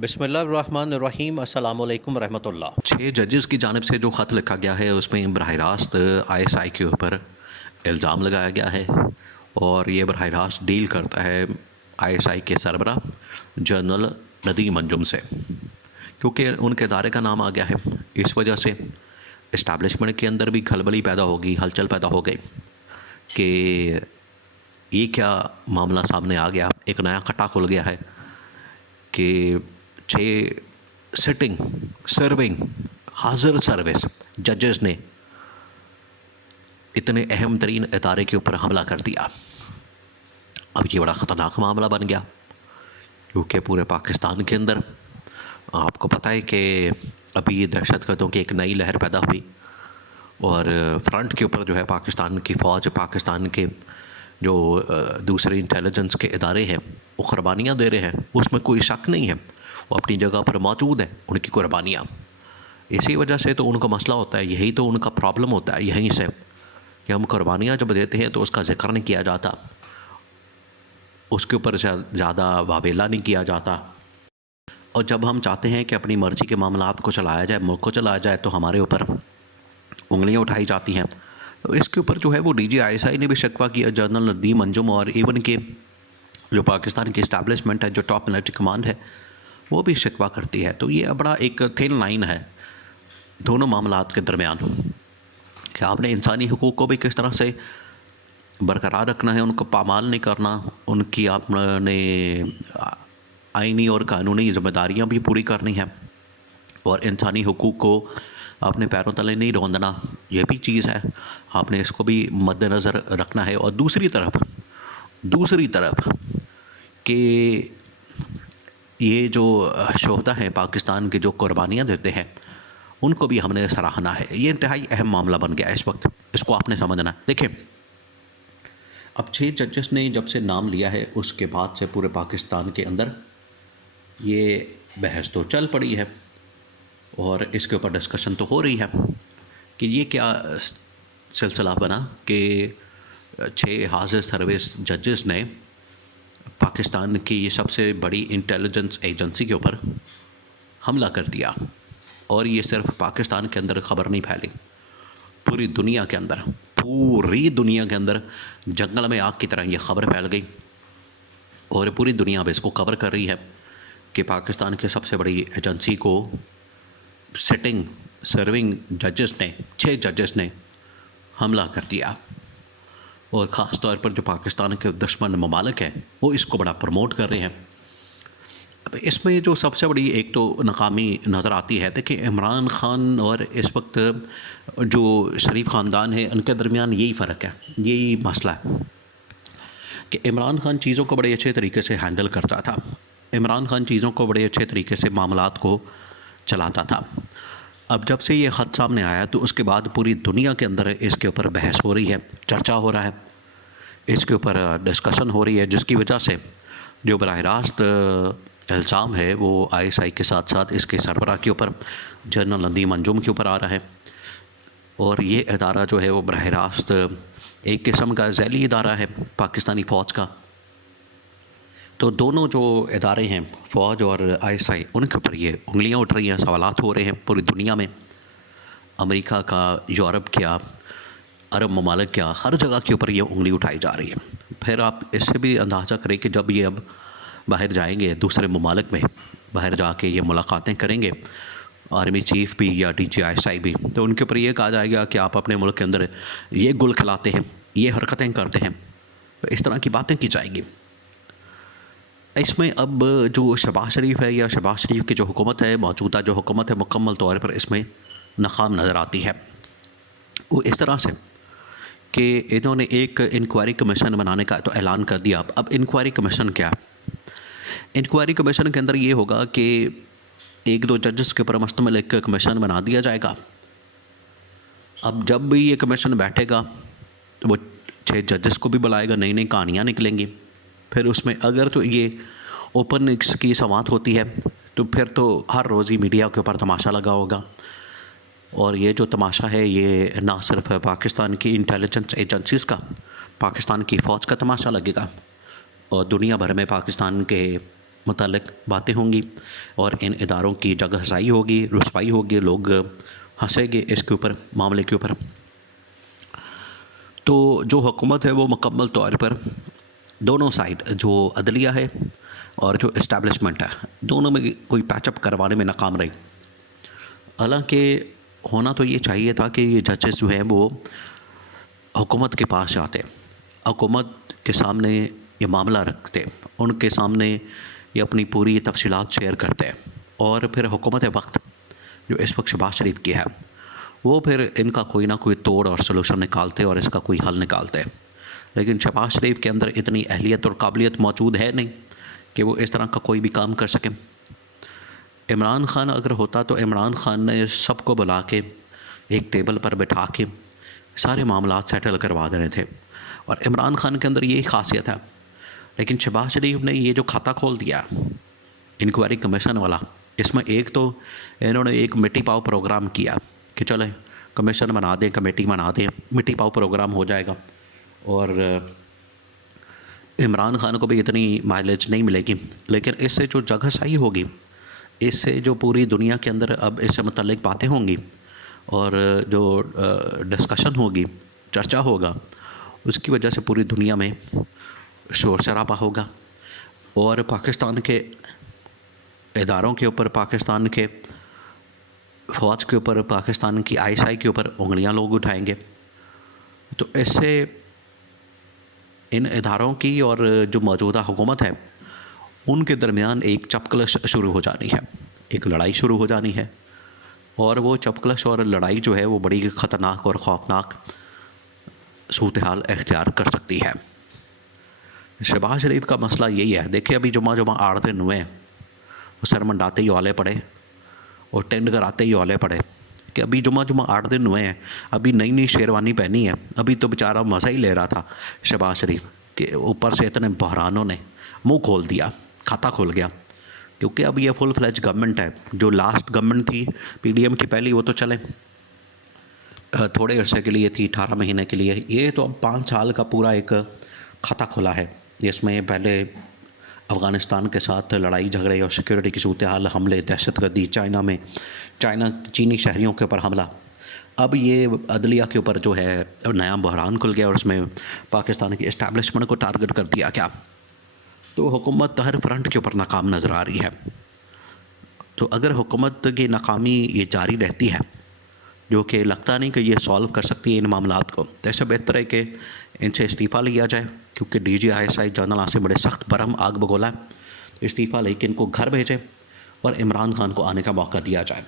बिस्मिल्लाहिर्रहमानिर्रहीम अस्सलामु अलैकुम रहमतुल्लाह। 6 जजेस की जानिब से जो ख़त लिखा गया है उसमें बराह रास्त आईएसआई के ऊपर इल्ज़ाम लगाया गया है और ये बराह रास्त डील करता है आईएसआई के सरबरा जनरल नदीम अंजुम से, क्योंकि उनके इदारे का नाम आ गया है। इस वजह से इस्टेब्लिशमेंट के अंदर भी खलबली पैदा होगी, हलचल पैदा हो गई कि ये क्या मामला सामने आ गया। एक नया खट्टा खुल गया है कि 6 सिटिंग सर्विंग हाजिर सर्विस जजेस ने इतने अहम तरीन इदारे के ऊपर हमला कर दिया। अब ये बड़ा ख़तरनाक मामला बन गया, क्योंकि पूरे पाकिस्तान के अंदर आपको पता है कि अभी दहशतगर्दों की एक नई लहर पैदा हुई और फ्रंट के ऊपर जो है पाकिस्तान की फ़ौज, पाकिस्तान के जो दूसरे इंटेलिजेंस के इदारे हैं वो कुर्बानियाँ दे रहे हैं, उसमें कोई शक नहीं है। वो अपनी जगह पर मौजूद हैं उनकी कुर्बानियाँ। इसी वजह से तो उनका मसला होता है, यही तो उनका प्रॉब्लम होता है यहीं से कि हम कुर्बानियाँ जब देते हैं तो उसका जिक्र नहीं किया जाता, उसके ऊपर ज़्यादा वावेला नहीं किया जाता। और जब हम चाहते हैं कि अपनी मर्ज़ी के मामलात को चलाया जाए, मुल्क को चलाया जाए, तो हमारे ऊपर उंगलियाँ उठाई जाती हैं। तो इसके ऊपर जो है वो डीजी आईएसआई ने भी शिकवा किया, जनरल नदीम अंजुम, और इवन के जो पाकिस्तान की इस्टेब्लिशमेंट है, जो टॉप मिलिट्री कमांड है, वो भी शिकवा करती है। तो ये बड़ा एक थिन लाइन है दोनों मामलात के दरमियान कि आपने इंसानी हुकूक को भी किस तरह से बरकरार रखना है, उनको पामाल नहीं करना, उनकी आपने आइनी और कानूनी ज़िम्मेदारियाँ भी पूरी करनी है, और इंसानी हुकूक को आपने पैरों तले नहीं रौंदना, ये भी चीज़ है, आपने इसको भी मद्देनज़र रखना है। और दूसरी तरफ कि ये जो शोहदा हैं पाकिस्तान के, जो कुर्बानियाँ देते हैं, उनको भी हमने सराहना है। ये इंतहाई अहम मामला बन गया है इस वक्त, इसको आपने समझना है। देखिए, अब 6 जजेस ने जब से नाम लिया है उसके बाद से पूरे पाकिस्तान के अंदर ये बहस तो चल पड़ी है और इसके ऊपर डिस्कशन तो हो रही है कि ये क्या सिलसिला बना कि 6 हाजिर सर्विस जजेस ने पाकिस्तान की ये सबसे बड़ी इंटेलिजेंस एजेंसी के ऊपर हमला कर दिया। और ये सिर्फ पाकिस्तान के अंदर ख़बर नहीं फैली, पूरी दुनिया के अंदर जंगल में आग की तरह ये ख़बर फैल गई और पूरी दुनिया में इसको कवर कर रही है कि पाकिस्तान के सबसे बड़ी एजेंसी को सिटिंग सर्विंग जजेस ने, 6 जजेस ने हमला कर दिया। और ख़ास तौर पर जो पाकिस्तान के दुश्मन ममालिक हैं वो इसको बड़ा प्रमोट कर रहे हैं। अब इसमें जो सबसे बड़ी एक तो नाकामी नज़र आती है, देखिए इमरान ख़ान और इस वक्त जो शरीफ ख़ानदान है उनके दरमियान यही फ़र्क है, यही मसला है कि इमरान ख़ान चीज़ों को बड़े अच्छे तरीके से हैंडल करता था, इमरान ख़ान चीज़ों को बड़े अच्छे तरीके से मामलात को चलाता था। अब जब से ये ख़त सामने आया तो उसके बाद पूरी दुनिया के अंदर इसके ऊपर बहस हो रही है, चर्चा हो रहा है, इसके ऊपर डिस्कशन हो रही है, जिसकी वजह से जो बराह रास्त इल्ज़ाम है वो आईएसआई के साथ साथ इसके सरबराह के ऊपर जनरल नदीम अंजुम के ऊपर आ रहा है। और ये इदारा जो है वो बराह रास्त एक किस्म का ज़ैली इदारा है पाकिस्तानी फ़ौज का। तो दोनों जो इदारे हैं, फ़ौज और आईएसआई, उनके ऊपर ये उंगलियां उठ रही हैं, सवालात हो रहे हैं पूरी दुनिया में, अमेरिका का, यूरोप क्या, अरब ममालिक क्या, हर जगह के ऊपर ये उंगली उठाई जा रही है। फिर आप इससे भी अंदाज़ा करें कि जब ये अब बाहर जाएंगे दूसरे ममालिक में, बाहर जाके ये मुलाकातें करेंगे, आर्मी चीफ़ भी या डीजी आईएसआई भी, तो उनके ऊपर ये कहा जाएगा कि आप अपने मुल्क के अंदर ये गुल खिलाते हैं, ये हरकतें करते हैं, तो इस तरह की बातें की जाएगी। इसमें अब जो शहबाज शरीफ है या शहबाज शरीफ की जो हुकूमत है, मौजूदा जो हुकूमत है, मुकम्मल तौर पर इसमें नाकाम नज़र आती है। वो इस तरह से कि इन्होंने एक इंक्वायरी कमीशन बनाने का तो ऐलान कर दिया। अब इंक्वायरी कमीशन क्या? इंक्वायरी कमीशन के अंदर ये होगा कि 1-2 जजेस के ऊपर मुश्तमिल एक कमीशन बना दिया जाएगा। अब जब भी ये कमीशन बैठेगा तो वो 6 जजेस को भी बुलाएगा, नई नई कहानियाँ निकलेंगी। फिर उसमें अगर तो ये ओपन की समात होती है तो फिर तो हर रोज़ ही मीडिया के ऊपर तमाशा लगा होगा, और ये जो तमाशा है ये ना सिर्फ पाकिस्तान की इंटेलिजेंस एजेंसीज़ का, पाकिस्तान की फ़ौज का तमाशा लगेगा, और दुनिया भर में पाकिस्तान के मुतालिक बातें होंगी और इन इदारों की जगहसाई होगी, रुसवाई होगी, लोग हंसेंगे इसके ऊपर, मामले के ऊपर। तो जो हुकूमत है वो मुकम्मल तौर पर दोनों साइड, जो अदलिया है और जो इस्टेब्लिशमेंट है, दोनों में कोई पैचअप करवाने में नाकाम रही। हालांकि होना तो ये चाहिए था कि ये जजेस जो हैं वो हुकूमत के पास जाते, हुकूमत के सामने ये मामला रखते, उनके सामने ये अपनी पूरी तफसीलात शेयर करते और फिर हुकूमत वक्त जो इस वक्त शहबाज शरीफ की है वो फिर इनका कोई ना कोई तोड़ और सलूशन निकालते और इसका कोई हल निकालते। लेकिन शहबाज शरीफ के अंदर इतनी अहलियत और काबिलियत मौजूद है नहीं कि वो इस तरह का कोई भी काम कर सकें। इमरान खान अगर होता तो इमरान खान ने सबको बुला के एक टेबल पर बैठा के सारे मामलात सेटल करवा देने थे और इमरान खान के अंदर यही खासियत है। लेकिन शहबाज शरीफ ने ये जो खाता खोल दिया इंक्वायरी कमीशन वाला, इसमें एक तो इन्होंने एक मिट्टी पाव प्रोग्राम किया कि चले कमीशन बना दें, कमेटी बना दें, मिट्टी पाव प्रोग्राम हो जाएगा और इमरान खान को भी इतनी माइलेज नहीं मिलेगी। लेकिन इससे जो जगहसाई होगी, इससे जो पूरी दुनिया के अंदर अब इससे मुतल्लिक बातें होंगी और जो डिस्कशन होगी, चर्चा होगा, उसकी वजह से पूरी दुनिया में शोर शराबा होगा और पाकिस्तान के इदारों के ऊपर, पाकिस्तान के फ़ौज के ऊपर, पाकिस्तान की आईएसआई के ऊपर उंगलियां लोग उठाएंगे। तो इससे इन इदारों की और जो मौजूदा हुकूमत है उनके दरमियान एक चपकलश शुरू हो जानी है, एक लड़ाई शुरू हो जानी है और वो चपकलश और लड़ाई जो है वो बड़ी ख़तरनाक और ख़ौफनाक सूरत हाल इख्तियार कर सकती है। शहबाज शरीफ का मसला यही है। देखिए अभी जुमा 8 दिन हुए हैं, वो सर मंडाते ही औले पड़े और टेंड कराते ही औले पड़े कि अभी जुमा 8 दिन हुए हैं, अभी नई नई शेरवानी पहनी है, अभी तो बेचारा मज़ा ही ले रहा था शहबाज शरीफ के ऊपर से इतने बहरानों ने मुंह खोल दिया, खाता खोल गया। क्योंकि अब ये फुल फ्लैज गवर्नमेंट है। जो लास्ट गवर्नमेंट थी पीडीएम की पहली, वो तो चले थोड़े अरसे के लिए थी, 18 महीने के लिए। ये तो अब 5 साल का पूरा एक खाता खुला है जिसमें पहले अफ़गानिस्तान के साथ लड़ाई झगड़े और सिक्योरिटी की सूरत हाल, हमले, दहशतगर्दी, चाइना चीनी शहरियों के ऊपर हमला, अब ये अदलिया के ऊपर जो है नया बहरान खुल गया और उसमें पाकिस्तान की इस्टेब्लिशमेंट को टारगेट कर दिया क्या। तो हुकूमत हर फ्रंट के ऊपर नाकाम नज़र आ रही है। तो अगर हुकूमत की नाकामी ये जारी रहती है, जो कि लगता नहीं कि ये सॉल्व कर सकती है इन मामलात को, तो ऐसा बेहतर है कि इनसे इस्तीफ़ा लिया जाए। क्योंकि DGISI जनरल आसिम बड़े सख्त बरहम आग बगोला है। तो इस्तीफ़ा लेके इनको घर भेजें और इमरान खान को आने का मौका दिया जाए।